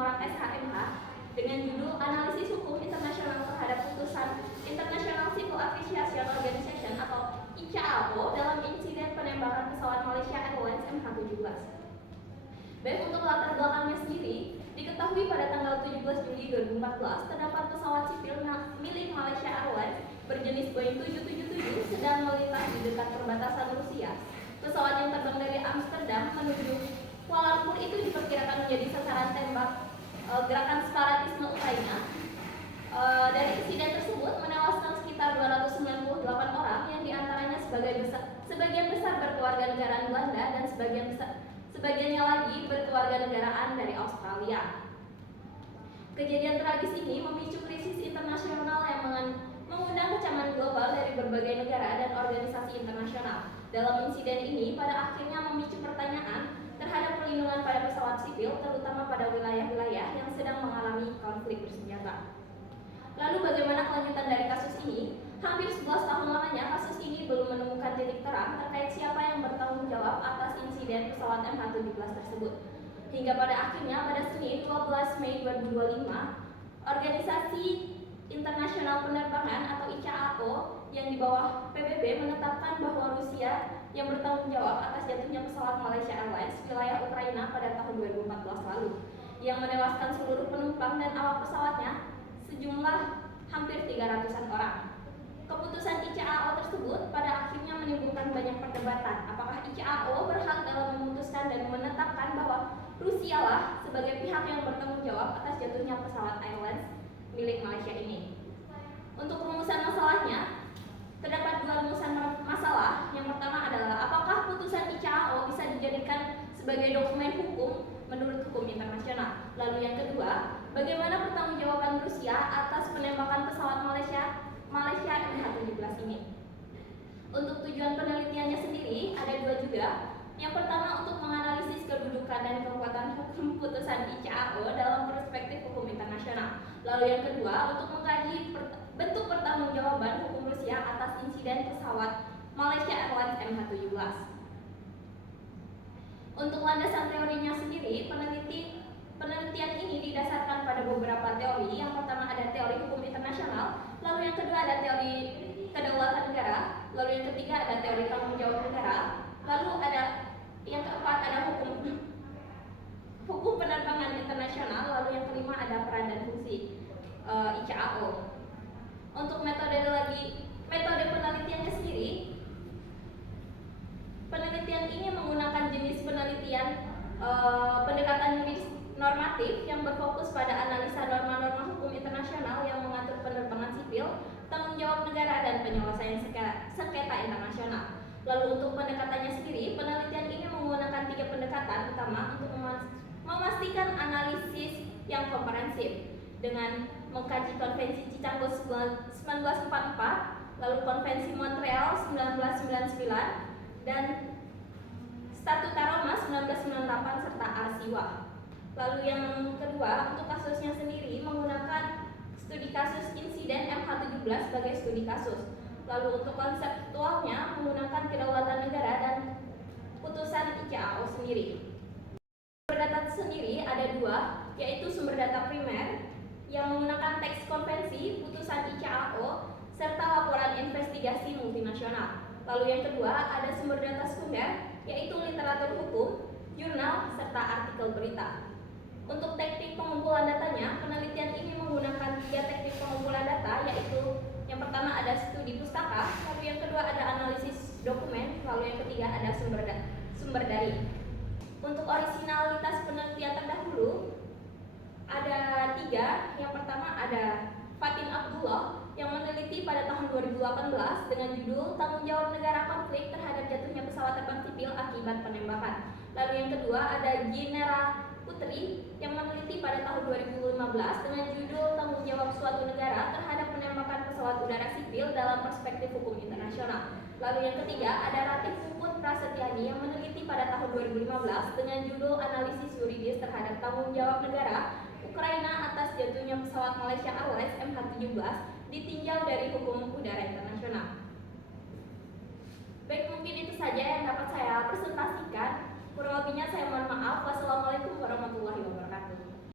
Humorang SHMH dengan judul Analisis Hukum Internasional terhadap Putusan International Civil Aviation Organization atau ICAO dalam insiden penembakan pesawat Malaysia Airlines MH17. Baik, untuk latar belakangnya sendiri, diketahui pada tanggal 17 Juli 2014 terdapat pesawat sipil milik Malaysia Airlines berjenis Boeing 777 sedang melintas di dekat perbatasan Rusia. Pesawat yang terbang dari Amsterdam menuju Kuala Lumpur itu diperkirakan menjadi sasaran tembak gerakan separatisme Ukraina. Dari insiden tersebut menewaskan sekitar 298 orang yang diantaranya sebagian besar berkeluarga negaraan Belanda dan sebagiannya lagi berkeluarga negaraan dari Australia. Kejadian tragis ini memicu krisis internasional yang mengundang kecaman global dari berbagai negara dan organisasi internasional. Dalam insiden ini pada akhirnya memicu pertanyaan terhadap perlindungan pada pesawat sipil, terutama pada wilayah-wilayah yang sedang mengalami konflik bersenjata. Lalu bagaimana kelanjutan dari kasus ini? Hampir 11 tahun lamanya kasus ini belum menemukan titik terang terkait siapa yang bertanggung jawab atas insiden pesawat MH17 tersebut. Hingga pada akhirnya pada Senin 12 Mei 2025, Organisasi Internasional Penerbangan atau ICAO yang di bawah PBB menetapkan bahwa Rusia yang bertanggung jawab atas jatuhnya pesawat Malaysia Airlines wilayah Ukraina pada tahun 2014 lalu, yang menewaskan seluruh penumpang dan awak pesawatnya sejumlah hampir 300-an orang. Keputusan ICAO tersebut pada akhirnya menimbulkan banyak perdebatan. Apakah ICAO berhak dalam memutuskan dan menetapkan bahwa Rusia lah sebagai pihak yang bertanggung jawab atas jatuhnya pesawat Airlines milik Malaysia ini? Untuk rumusan masalahnya, terdapat dua rumusan masalah. Yang pertama adalah apakah putusan ICAO bisa dijadikan sebagai dokumen hukum menurut hukum internasional. Lalu yang kedua, bagaimana pertanggungjawaban Rusia atas penembakan pesawat Malaysia MH17 ini? Untuk tujuan penelitiannya sendiri ada dua juga. Yang pertama untuk menganalisis kedudukan dan kekuatan hukum putusan ICAO dalam perspektif hukum internasional. Lalu yang kedua untuk mengkaji bentuk pertanggungjawaban hukum Rusia atas insiden pesawat Malaysia Airlines MH17. Untuk landasan teorinya sendiri, penelitian ini didasarkan pada beberapa teori. Yang pertama ada teori hukum internasional, lalu yang kedua ada teori kedaulatan negara, lalu yang ketiga ada teori tanggung jawab negara, lalu ada yang keempat ada hukum penerbangan internasional, lalu yang kelima ada peran dan fungsi ICAO. Untuk metode penelitiannya sendiri, penelitian ini menggunakan jenis penelitian pendekatan yuridis normatif yang berfokus pada analisa norma-norma hukum internasional yang mengatur penerbangan sipil, tanggung jawab negara, dan penyelesaian sengketa internasional. Lalu untuk pendekatannya sendiri, penelitian ini menggunakan 3 pendekatan utama untuk memastikan analisis yang komprehensif dengan mengkaji Konvensi Chicago 1944, lalu Konvensi Montreal 1999, dan Statuta Roma 1998 serta Arsiwa. Lalu yang kedua, untuk kasusnya sendiri menggunakan studi kasus insiden MH17 sebagai studi kasus. Lalu untuk konseptualnya menggunakan kedaulatan negara dan putusan ICAO sendiri. Sumber data sendiri ada dua, yaitu sumber data primer yang menggunakan teks konvensi, putusan ICAO, serta laporan investigasi multinasional. Lalu yang kedua ada sumber data sekunder, yaitu literatur hukum, jurnal, serta artikel berita. Untuk teknik pengumpulan datanya, penelitian ini menggunakan 3 teknik pengumpulan data, yaitu yang pertama ada studi pustaka, lalu yang kedua ada analisis dokumen, lalu yang ketiga ada sumber dari. Untuk originalitas penelitian terdahulu ada 3. Yang pertama ada Fatin Abdullah yang meneliti pada tahun 2018 dengan judul Tanggung Jawab Negara Konflik Terhadap Jatuhnya Pesawat Terbang Sipil Akibat Penembakan. Lalu yang kedua ada Ginera Putri yang meneliti pada tahun 2015 dengan judul Tanggung Jawab Suatu Negara Terhadap Penembakan Pesawat Udara Sipil dalam Perspektif Hukum Internasional. Lalu yang ketiga ada Ratih Puput Prasetyani yang meneliti pada tahun 2015 dengan judul Analisis Yuridis Terhadap Tanggung Jawab Negara Ukraina atas jatuhnya pesawat Malaysia Airlines MH17 ditinjau dari hukum udara internasional. Baik, mungkin itu saja yang dapat saya presentasikan. Kurang lebihnya saya mohon maaf. Wassalamualaikum warahmatullahi wabarakatuh.